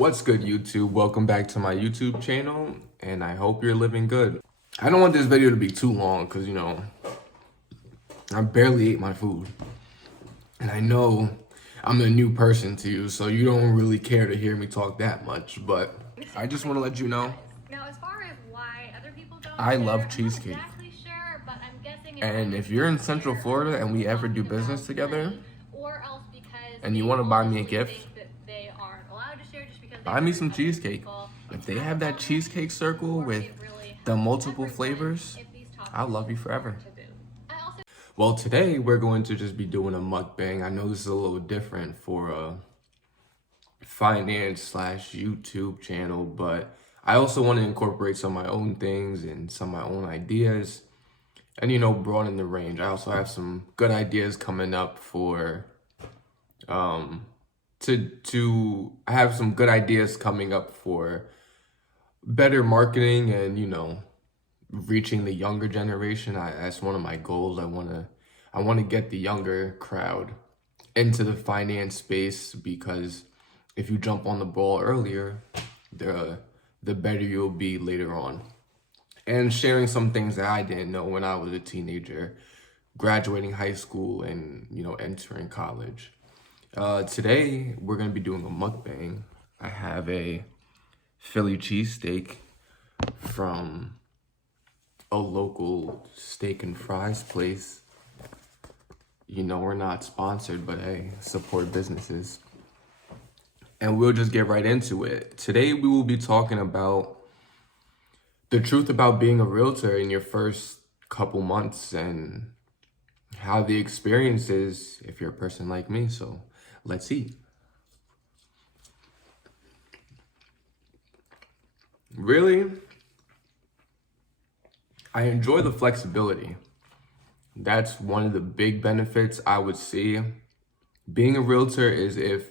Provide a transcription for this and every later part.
What's good, YouTube? Welcome back to my YouTube channel, and I hope you're living good. I don't want this video to be too long because, I barely ate my food. And I know I'm a new person to you, so you don't really care to hear me talk that much, but I just want to let you know. Now, as far as why other people don't I share, love I'm not cheesecake. exactly sure, but I'm guessing And if you're in Central Florida and we ever do business together, or else because and you want to buy me a honestly gift, think that they aren't allowed to share just because they buy me hurt some other cheesecake. people. If they have that cheesecake circle with the multiple flavors, I'll love you forever. Well, today we're going to just be doing a mukbang. I know this is a little different for a finance/YouTube channel, but I also want to incorporate some of my own things and some of my own ideas and, broaden the range. I also have some good ideas coming up for, I have some good ideas coming up for better marketing and, reaching the younger generation. That's one of my goals. I want to get the younger crowd into the finance space, because if you jump on the ball earlier, the better you'll be later on. And sharing some things that I didn't know when I was a teenager, graduating high school and, entering college. Today, we're going to be doing a mukbang. I have a Philly cheesesteak from a local steak and fries place. We're not sponsored, but hey, support businesses. And we'll just get right into it. Today, we will be talking about the truth about being a realtor in your first couple months and how the experience is if you're a person like me. So let's eat. Really, I enjoy the flexibility. That's one of the big benefits I would see. Being a realtor is if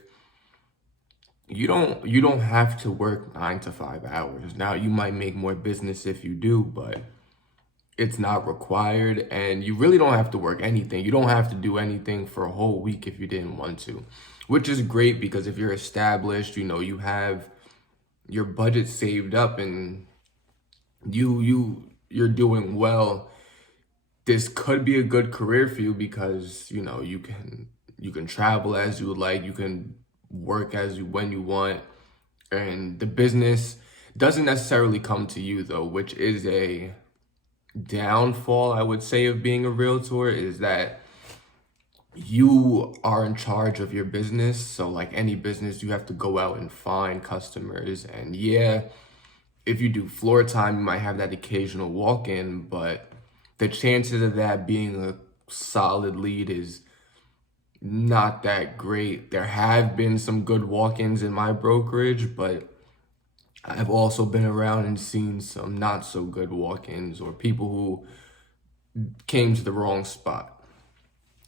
you don't have to work 9 to 5 hours. Now, you might make more business if you do, but it's not required, and you really don't have to work anything. You don't have to do anything for a whole week if you didn't want to, which is great because if you're established, you have your budget saved up and you're doing well. This could be a good career for you because you can travel as you would like, you can work when you want, and the business doesn't necessarily come to you though, which is a downfall, I would say, of being a realtor, is that you are in charge of your business. So like any business, you have to go out and find customers, and yeah, if you do floor time, you might have that occasional walk-in, but the chances of that being a solid lead is not that great. There have been some good walk-ins in my brokerage, but I've also been around and seen some not so good walk-ins or people who came to the wrong spot.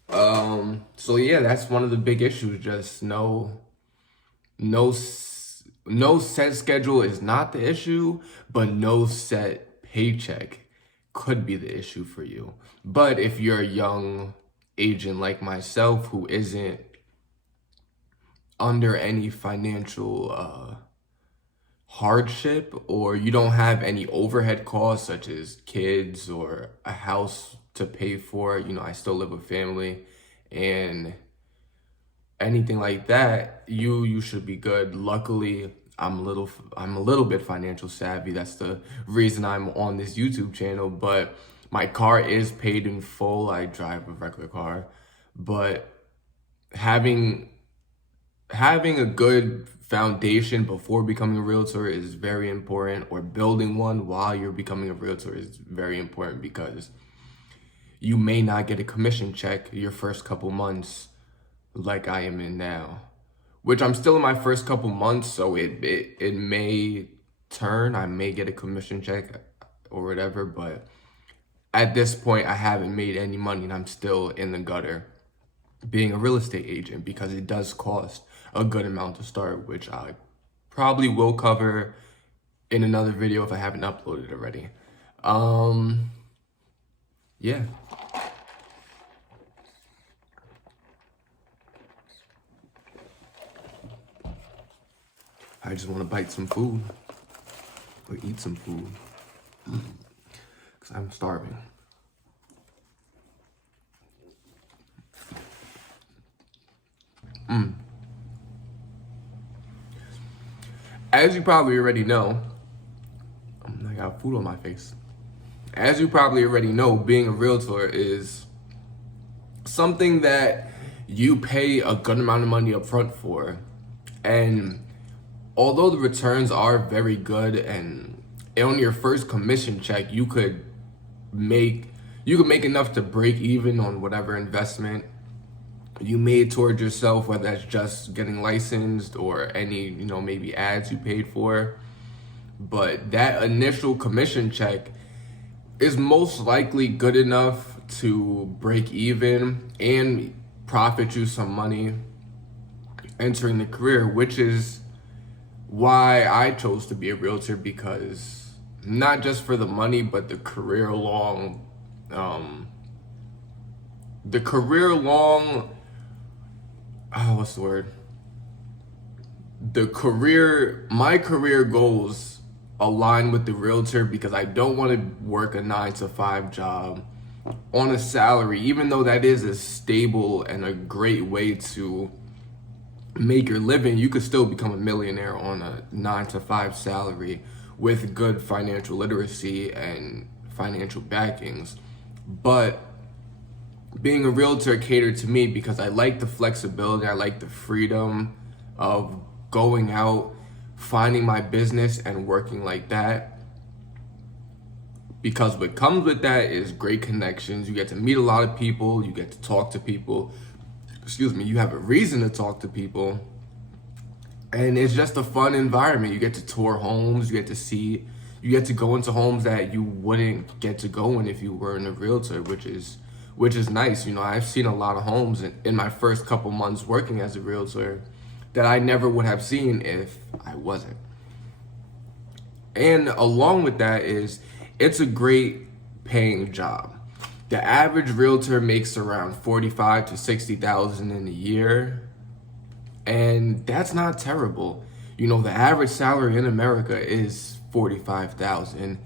So yeah, that's one of the big issues. Just no set schedule is not the issue, but no set paycheck could be the issue for you. But if you're a young agent like myself who isn't under any financial hardship, or you don't have any overhead costs such as kids or a house to pay for, I still live with family and anything like that, you should be good. Luckily, I'm a little bit financial savvy. That's the reason I'm on this YouTube channel, but my car is paid in full. I drive a regular car, but having a good foundation before becoming a realtor is very important, or building one while you're becoming a realtor is very important, because you may not get a commission check your first couple months like I am in now, which I'm still in my first couple months, so it may turn. I may get a commission check or whatever, but at this point, I haven't made any money and I'm still in the gutter being a real estate agent, because it does cost a good amount to start, which I probably will cover in another video if I haven't uploaded already. Yeah. I just want to bite some food or eat some food because I'm starving. As you probably already know, I got food on my face. As you probably already know, being a realtor is something that you pay a good amount of money up front for. And although the returns are very good, and on your first commission check, you could make enough to break even on whatever investment you made towards yourself, whether that's just getting licensed or any, maybe ads you paid for. But that initial commission check is most likely good enough to break even and profit you some money entering the career, which is why I chose to be a realtor, because not just for the money, but the career long, what's the word? My career goals align with the realtor, because I don't want to work a 9-to-5 job on a salary, even though that is a stable and a great way to make your living. You could still become a millionaire on a 9-to-5 salary with good financial literacy and financial backings. But being a realtor catered to me because I like the flexibility, I like the freedom of going out, finding my business and working like that. Because what comes with that is great connections. You get to meet a lot of people, you get to talk to people. You have a reason to talk to people. And it's just a fun environment. You get to tour homes, you get to go into homes that you wouldn't get to go in if you weren't a realtor, which is nice. I've seen a lot of homes in my first couple months working as a realtor that I never would have seen if I wasn't. And along with that it's a great paying job. The average realtor makes around $45,000 to $60,000 in a year, and that's not terrible. The average salary in America is $45,000,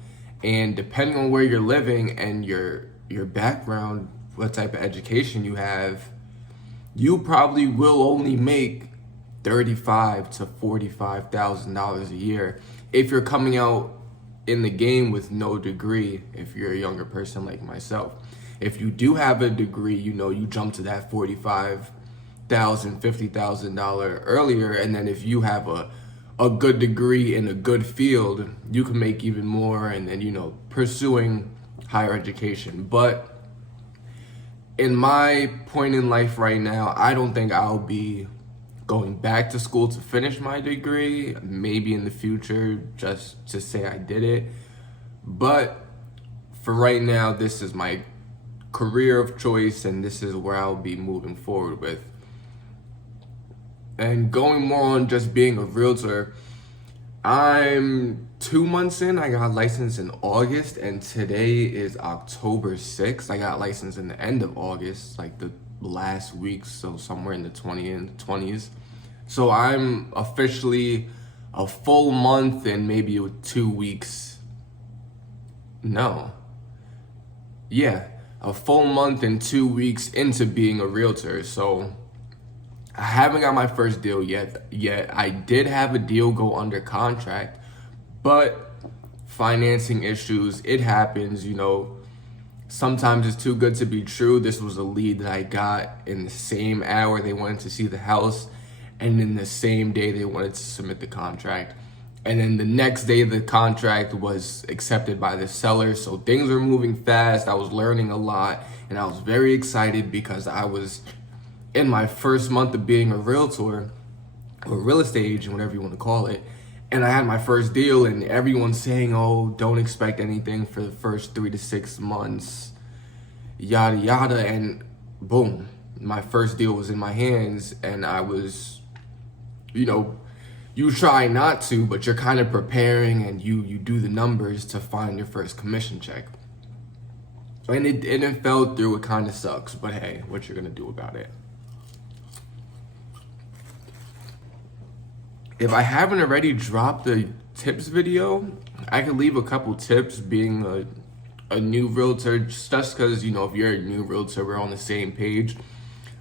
and depending on where you're living and your background, what type of education you have, you probably will only make $35,000 to $45,000 a year if you're coming out in the game with no degree. If you're a younger person like myself, if you do have a degree, you jump to that $45,000, $50,000 earlier. And then if you have a good degree in a good field, you can make even more, and then pursuing higher education. But in my point in life right now, I don't think I'll be going back to school to finish my degree. Maybe in the future, just to say I did it. But for right now, this is my career of choice, and this is where I'll be moving forward with. And going more on just being a realtor, I'm 2 months in. I got licensed in August, and today is October 6th. I got licensed in the end of August, like the last week, so somewhere in the 20s. So I'm officially a full month and maybe 2 weeks. A full month and 2 weeks into being a realtor. So I haven't got my first deal yet. I did have a deal go under contract, but financing issues, it happens. Sometimes it's too good to be true. This was a lead that I got in the same hour they wanted to see the house, and in the same day they wanted to submit the contract. And then the next day the contract was accepted by the seller. So things were moving fast. I was learning a lot, and I was very excited because I was in my first month of being a realtor, or real estate agent, whatever you want to call it. And I had my first deal, and everyone's saying, oh, don't expect anything for the first 3 to 6 months, yada, yada. And boom, my first deal was in my hands, and I was, you try not to, but you're kind of preparing, and you do the numbers to find your first commission check. And it fell through. It kind of sucks, but hey, what you're going to do about it? if I haven't already dropped a tips video, I could leave a couple tips being a new realtor, just because, you know, if you're a new realtor, we're on the same page.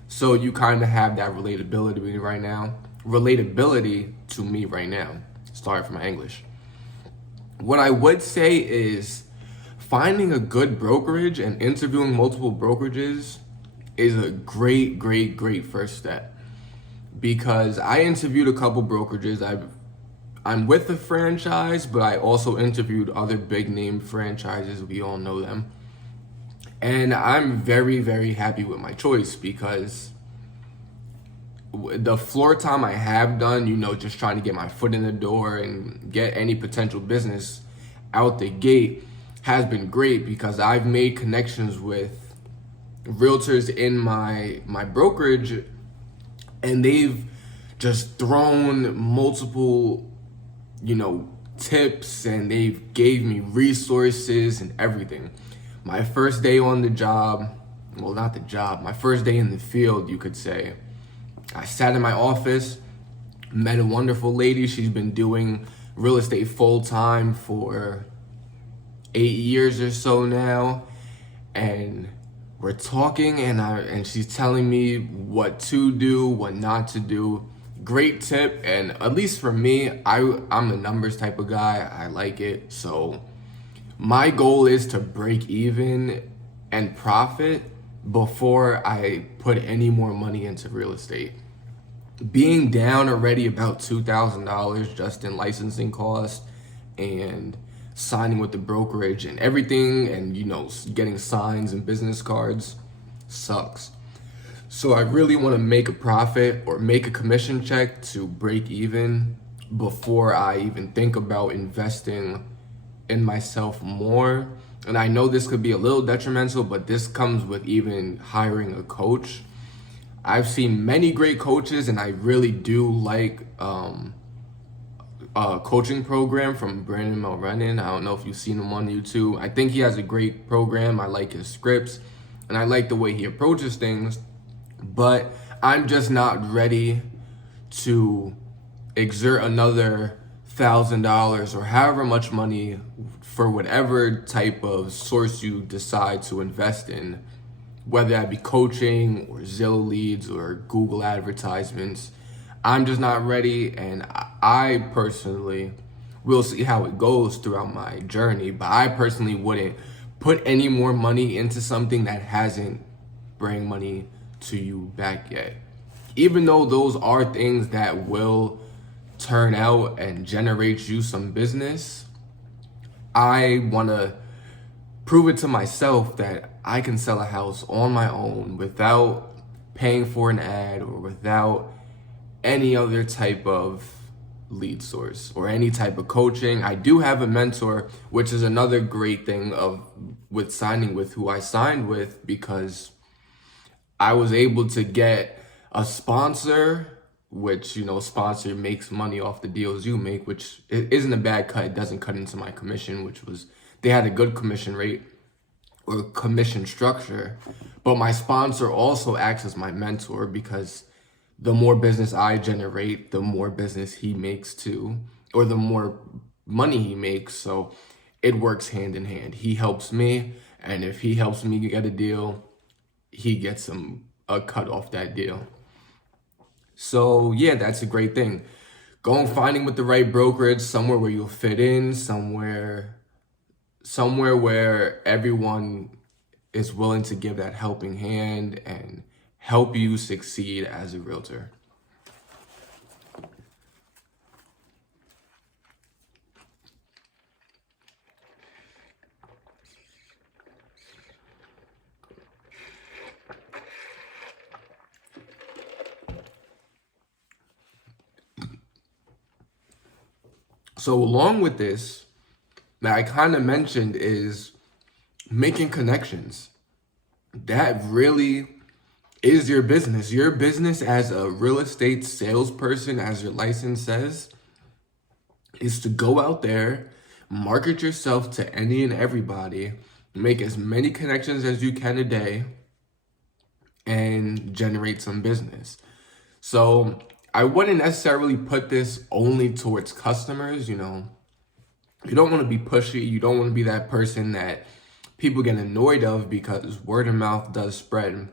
So you kind of have that relatability to me right now. Sorry for my English. What I would say is finding a good brokerage and interviewing multiple brokerages is a great first step. Because I interviewed a couple brokerages. I'm with the franchise, but I also interviewed other big name franchises. We all know them. And I'm very happy with my choice because the floor time I have done, you know, just trying to get my foot in the door and get any potential business out the gate has been great because I've made connections with realtors in my brokerage, and they've just thrown multiple, you know, tips, and they've gave me resources and everything. My first day on the job, well, not the job, my first day in the field, you could say, I sat in my office, met a wonderful lady. She's been doing real estate full time for 8 years or so now, and we're talking, and she's telling me what to do, what not to do. Great tip, and at least for me, I'm a numbers type of guy. I like it. So my goal is to break even and profit before I put any more money into real estate. Being down already about $2,000 just in licensing costs and signing with the brokerage and everything, and, you know, getting signs and business cards sucks. So I really want to make a profit or make a commission check to break even before I even think about investing in myself more. And I know this could be a little detrimental, but this comes with even hiring a coach. I've seen many great coaches, and I really do like a coaching program from Brandon Mulrennan. I don't know if you've seen him on YouTube. I think he has a great program. I like his scripts, and I like the way he approaches things, but I'm just not ready to exert another $1,000 or however much money for whatever type of source you decide to invest in, whether that be coaching or Zillow leads or Google advertisements. I'm just not ready, and I personally will see how it goes throughout my journey, but I personally wouldn't put any more money into something that hasn't bring money to you back yet. Even though those are things that will turn out and generate you some business, I want to prove it to myself that I can sell a house on my own without paying for an ad or without any other type of lead source or any type of coaching. I do have a mentor, which is another great thing with signing with who I signed with, because I was able to get a sponsor, which, you know, sponsor makes money off the deals you make, which isn't a bad cut. It doesn't cut into my commission, they had a good commission rate or commission structure. But my sponsor also acts as my mentor, because the more business I generate, the more business he makes too, or the more money he makes. So it works hand in hand. He helps me, and if he helps me get a deal, he gets a cut off that deal. So yeah, that's a great thing. Finding with the right brokerage, somewhere where you'll fit in, somewhere where everyone is willing to give that helping hand and help you succeed as a realtor. So along with this, that I kind of mentioned, is making connections. That really is your business. Your business as a real estate salesperson, as your license says, is to go out there, market yourself to any and everybody, make as many connections as you can a day, and generate some business. So I wouldn't necessarily put this only towards customers, you know. You don't want to be pushy. You don't want to be that person that people get annoyed of, because word of mouth does spread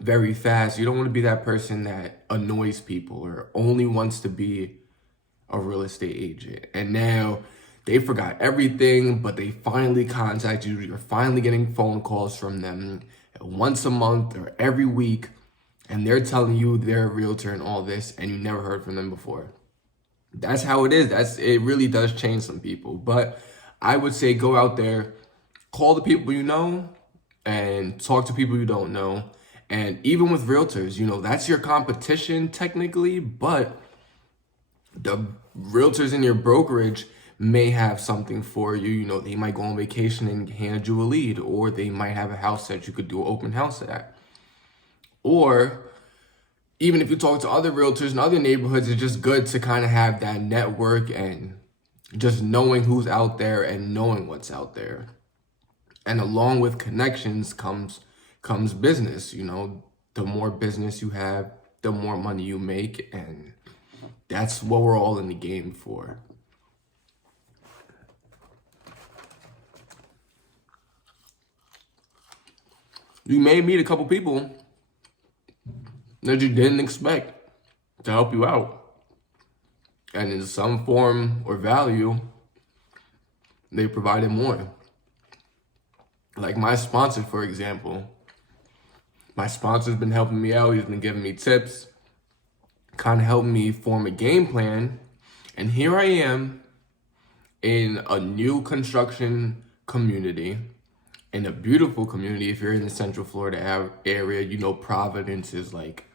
very fast. You don't want to be that person that annoys people or only wants to be a real estate agent. And now they forgot everything, but they finally contact you. You're finally getting phone calls from them once a month or every week, and they're telling you they're a realtor and all this, and you never heard from them before. That's how it is. It really does change some people. But I would say go out there, call the people you know, and talk to people you don't know. And even with realtors, you know, that's your competition technically, but the realtors in your brokerage may have something for you. You know, they might go on vacation and hand you a lead, or they might have a house that you could do an open house at. Or even if you talk to other realtors in other neighborhoods, it's just good to kind of have that network and just knowing who's out there and knowing what's out there. And along with connections comes business. You know, the more business you have, the more money you make, and that's what we're all in the game for. You may meet a couple people that you didn't expect to help you out. And in some form or value, they provided more. Like my sponsor, for example. My sponsor's been helping me out. He's been giving me tips, kind of helping me form a game plan. And here I am in a new construction community, in a beautiful community. If you're in the Central Florida area, you know Providence is like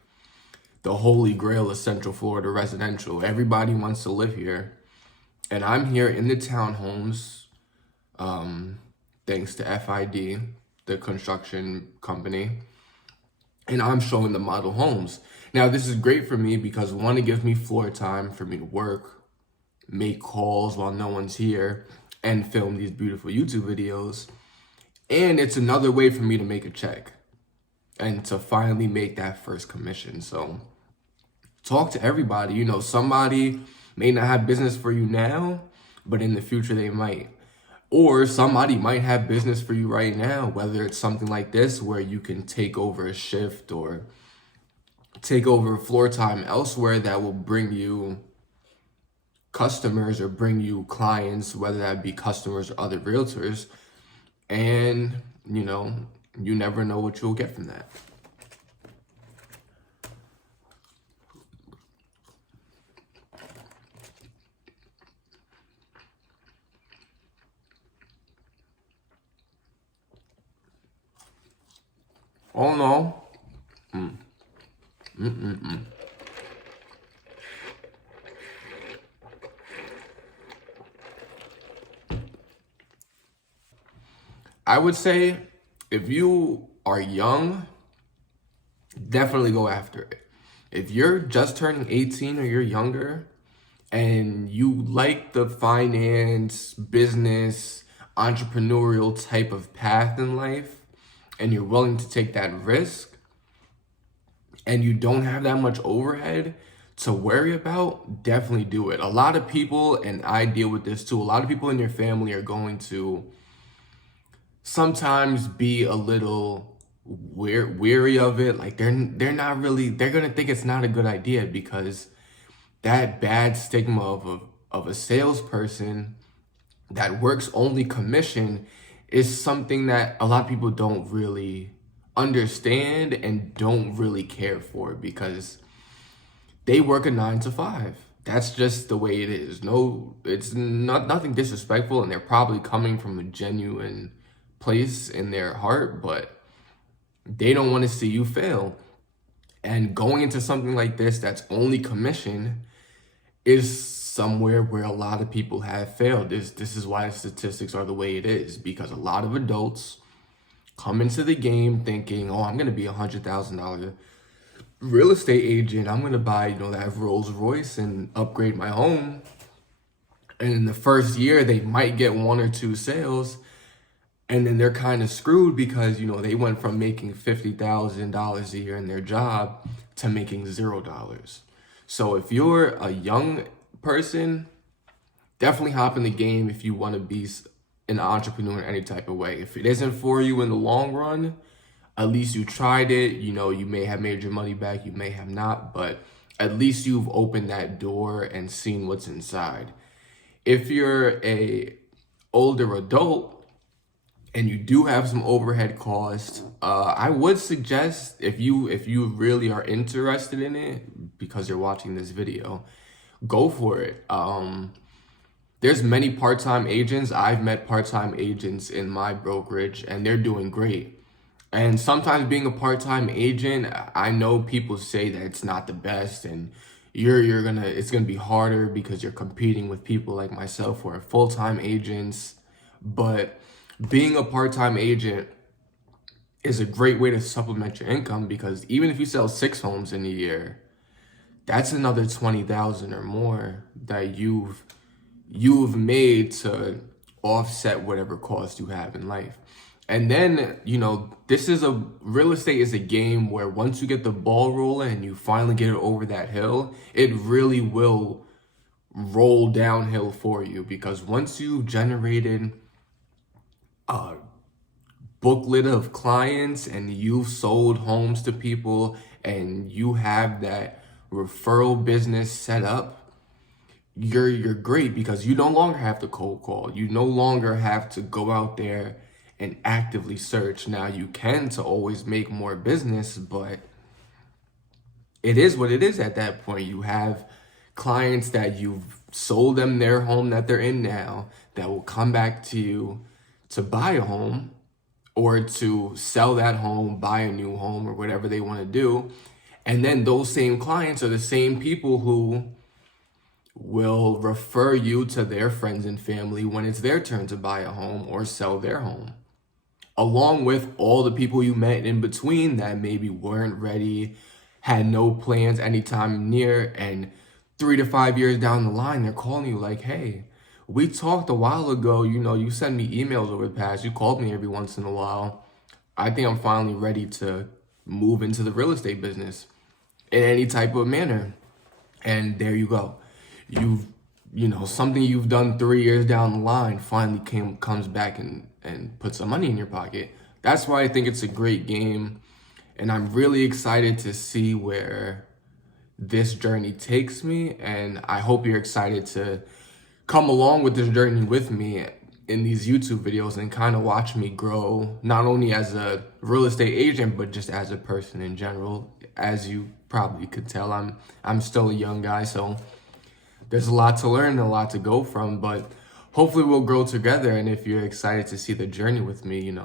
the holy grail of Central Florida residential. Everybody wants to live here. And I'm here in the townhomes, thanks to FID, the construction company. And I'm showing the model homes. Now, this is great for me because one, it gives me floor time for me to work, make calls while no one's here, and film these beautiful YouTube videos. And it's another way for me to make a check and to finally make that first commission. So talk to everybody. You know, somebody may not have business for you now, but in the future they might. Or somebody might have business for you right now, whether it's something like this where you can take over a shift or take over floor time elsewhere that will bring you customers or bring you clients, whether that be customers or other realtors. And, you know, you never know what you'll get from that. Oh no. I would say if you are young, definitely go after it. If you're just turning 18 or you're younger and you like the finance, business, entrepreneurial type of path in life, and you're willing to take that risk, and you don't have that much overhead to worry about, definitely do it. A lot of people, and I deal with this too, a lot of people in your family are going to sometimes be a little weary of it. Like they're not really, they're gonna think it's not a good idea because that bad stigma of a salesperson that works only commission is something that a lot of people don't really understand and don't really care for, because they work a 9 to 5. That's just the way it is. No, it's nothing disrespectful, and they're probably coming from a genuine place in their heart, but they don't want to see you fail. And going into something like this that's only commission is somewhere where a lot of people have failed. This is why the statistics are the way it is, because a lot of adults come into the game thinking, oh, I'm going to be $100,000 real estate agent. I'm going to buy, you know, that Rolls Royce and upgrade my home. And in the first year, they might get 1 or 2 sales. And then they're kind of screwed because, you know, they went from making $50,000 a year in their job to making $0. So if you're a young person, definitely hop in the game if you want to be an entrepreneur in any type of way. If it isn't for you in the long run, at least you tried it. You know, you may have made your money back, you may have not, but at least you've opened that door and seen what's inside. If you're a older adult and you do have some overhead costs, I would suggest if you really are interested in it because you're watching this video, go for it. There's many part-time agents. I've met part-time agents in my brokerage and they're doing great. And sometimes being a part-time agent, I know people say that it's not the best and it's gonna be harder because you're competing with people like myself who are full-time agents. But being a part-time agent is a great way to supplement your income because even if you sell 6 homes in a year, that's another 20,000 or more that you've made to offset whatever cost you have in life. And then, you know, real estate is a game where once you get the ball rolling and you finally get it over that hill, it really will roll downhill for you because once you've generated a booklet of clients and you've sold homes to people and you have that referral business set up, you're great because you no longer have to cold call. You no longer have to go out there and actively search. Now you can to always make more business, but it is what it is at that point. You have clients that you've sold them their home that they're in now that will come back to you to buy a home or to sell that home, buy a new home or whatever they want to do. And then those same clients are the same people who will refer you to their friends and family when it's their turn to buy a home or sell their home. Along with all the people you met in between that maybe weren't ready, had no plans anytime near, and 3 to 5 years down the line, they're calling you like, hey, we talked a while ago, you know, you send me emails over the past, you called me every once in a while. I think I'm finally ready to move into the real estate business in any type of manner. And there you go. Something you've done 3 years down the line finally comes back and puts some money in your pocket. That's why I think it's a great game. And I'm really excited to see where this journey takes me. And I hope you're excited to come along with this journey with me in these YouTube videos and kind of watch me grow, not only as a real estate agent, but just as a person in general. As you probably could tell, I'm still a young guy, so there's a lot to learn and a lot to go from, but hopefully we'll grow together. And if you're excited to see the journey with me,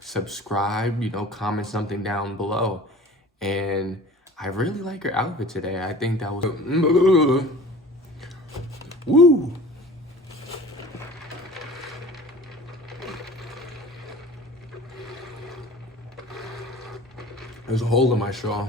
subscribe, comment something down below. And I really like your outfit today. I think that was, woo. There's a hole in my straw.